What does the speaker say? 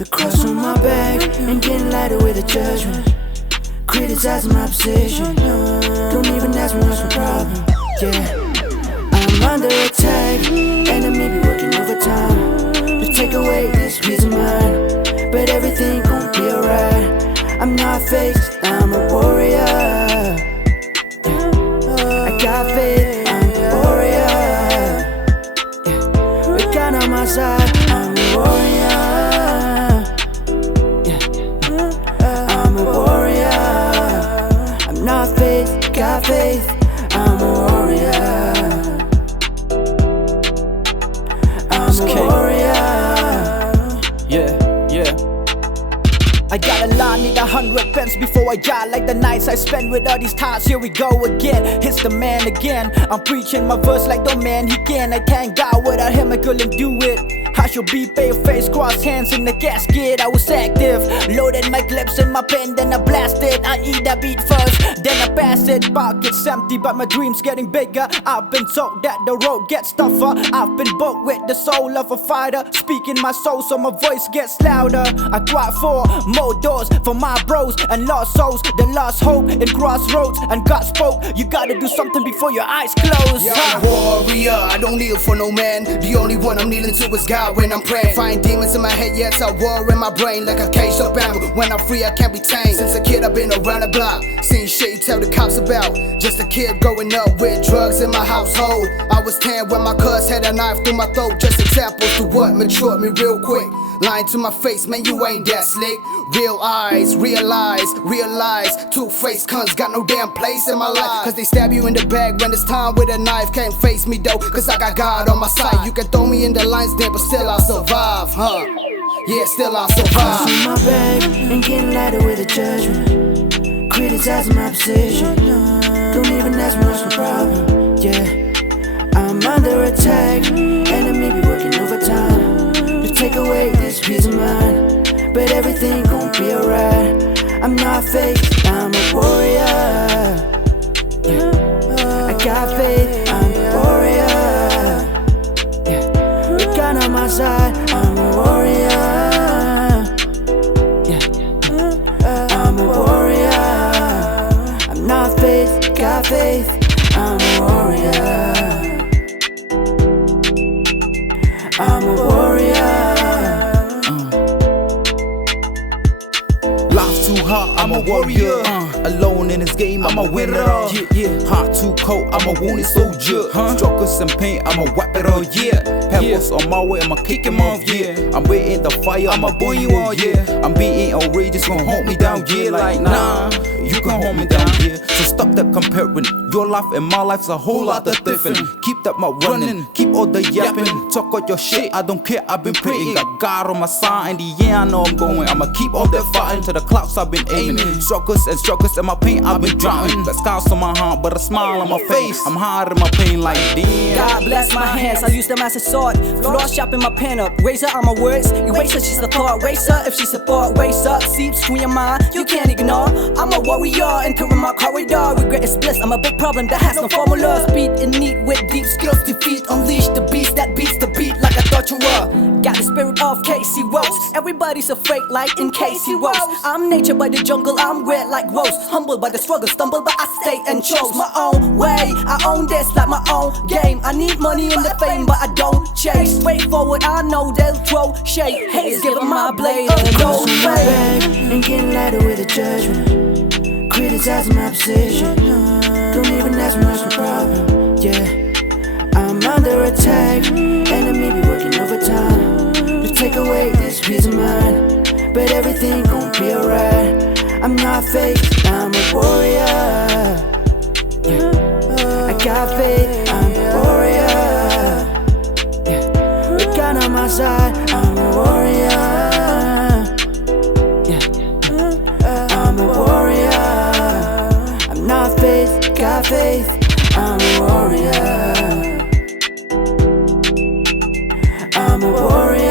The cross on my back and getting lighter with the judgment. Criticizing my position. Don't even ask me what's my problem. Yeah, I'm under attack. Enemy be working overtime to take away this peace of mind. But everything gon' be alright. I'm not fake, I'm a warrior. Yeah. I got faith, I'm a warrior. Yeah. With God on my side, I'm a warrior. Yeah. I'm a warrior. I'm not fake, got faith, I'm a warrior. I'm a warrior. I got a line, need 100 pence before I die. Like the nights I spend with all these times. Here we go again, it's the man again. I'm preaching my verse like the man he can. I thank God, without him I couldn't do it. I should be pale face, cross hands in the casket. I was active, loaded my clips in my pen, then I blasted. I eat that beat first, then I pass it. Pockets empty, but my dreams getting bigger. I've been told that the road gets tougher. I've been built with the soul of a fighter, speaking my soul so my voice gets louder. I cry for more doors for my bros and lost souls, the lost hope in crossroads. And God spoke, you gotta do something before your eyes close. Yeah, I'm a warrior, I don't kneel for no man. The only one I'm kneeling to is God when I'm praying. Find demons in my head, yeah, it's a war in my brain. Like a caged up animal, when I'm free I can't be tamed. Since a kid I've been around the block, seen shit you tell the cops about. Just a kid growing up with drugs in my household. I was 10 when my cuz had a knife through my throat. Just examples to what matured me real quick. Lying to my face, man, you ain't that slick. Real eyes, realize, two-faced cunts got no damn place in my life. Cause they stab you in the back when it's time with a knife. Can't face me though, cause I got God on my side. You can throw me in the lion's den, but still I'll survive, huh? Yeah, still I'll survive. Cross on my back and getting lighter with the judgment. Criticizing my position. Don't even ask me what's my problem. Yeah, I'm under attack. Enemy be working overtime to take away this peace of mind. But everything gon' be alright. I'm not fake, I'm a warrior. Yeah. I got faith, I'm a warrior. Yeah. With God on my side, I'm a warrior. Yeah. I'm a warrior. I'm not fake, got faith, I'm a warrior. I'm a warrior. Life's too hard, I'm a warrior. Alone in this game, I'm a winner. Yeah. Heart too cold, I'm a wounded soldier. Struggles and pain, I'ma wipe it all, yeah. Pebbles on my way, I'ma kick him off, yeah. I'm waiting the fire, I'ma burn you on, yeah. I'm being outrageous, gon' hold me down, yeah. Like, nah, you can hold me down, yeah. So stop that comparing. Your life and my life's a whole lot of different. Keep that mouth running, keep all the yapping. Talk out your shit, I don't care, I've been praying. Got God on my side, and yeah, I know I'm going. I'ma keep all that fighting to the clouds I've been aiming. Struggles and my pain I've been drowning. Got scars on my heart, but a smile on my face. I'm hiding my pain like damn. God bless my hands, I use them as a sword. Floss chopping my pen up, razor on my words. Eraser, she's a thought, racer if she's a thought, racer. Seeps through your mind, you can't ignore. I'm a warrior, entering my corridor. Regret is bliss, I'm a big problem that has no formula. Speed and neat with deep skills, defeat. Unleash the beast that beats the beat like I thought you were. Got the spirit of Casey Rose. Everybody's afraid like in Casey Rose. I'm nature by the jungle, I'm red like rose. Humbled by the struggle, stumbled but I stay and chose my own way. I own this like my own game. I need money and the fame but I don't chase. Straightforward, I know they'll throw shade. Haters give 'em my blade and no way. And getting lighter with the judgment. Criticizing my position. Don't even ask me what's my problem. Yeah, I'm under attack. Enemy be working overtime to take away this peace of mind. But everything gon' be alright. I'm not fake, I'm a warrior. Yeah. I got faith, I'm a warrior. Yeah. With God on my side, I'm a warrior. Yeah. I'm a warrior. I'm not fake, got faith, I'm a warrior. I'm a warrior.